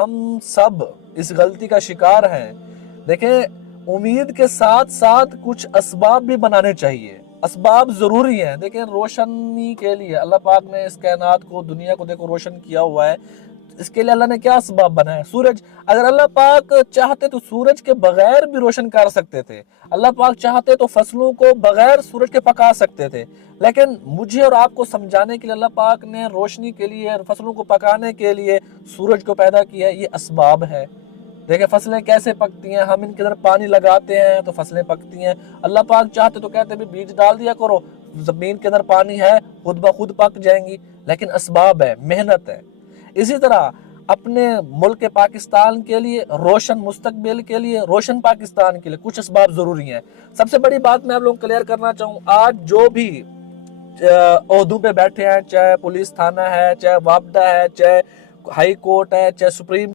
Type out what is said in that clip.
ہم سب اس غلطی کا شکار ہیں. دیکھیں امید کے ساتھ ساتھ کچھ اسباب بھی بنانے چاہیے. اسباب ضروری ہیں. دیکھیں روشنی کے لیے اللہ پاک نے اس کائنات کو, دنیا کو دیکھو روشن کیا ہوا ہے. اس کے لیے اللہ نے کیا اسباب بنائے؟ سورج. اگر اللہ پاک چاہتے تو سورج کے بغیر بھی روشن کر سکتے تھے. اللہ پاک چاہتے تو فصلوں کو بغیر سورج کے پکا سکتے تھے. لیکن مجھے اور آپ کو سمجھانے کے لیے اللہ پاک نے روشنی کے لیے, فصلوں کو پکانے کے لیے سورج کو پیدا کیا ہے. یہ اسباب ہے. دیکھیں فصلیں کیسے پکتی ہیں, ہم ان کے اندر پانی لگاتے ہیں تو فصلیں پکتی ہیں. اللہ پاک چاہتے تو کہتے ہیں بیج ڈال دیا کرو, زمین کے اندر پانی ہے, خود بخود پک جائیں گی. لیکن اسباب ہے, محنت ہے. اسی طرح اپنے ملک پاکستان کے لیے, روشن مستقبل کے لیے, روشن پاکستان کے لیے کچھ اسباب ضروری ہیں. سب سے بڑی بات میں آپ لوگوں کو کلیئر کرنا چاہوں, آج جو بھی عہدوں پہ بیٹھے ہیں, چاہے پولیس تھانہ ہے, چاہے وابڈا ہے, چاہے ہائی کورٹ ہے, چاہے سپریم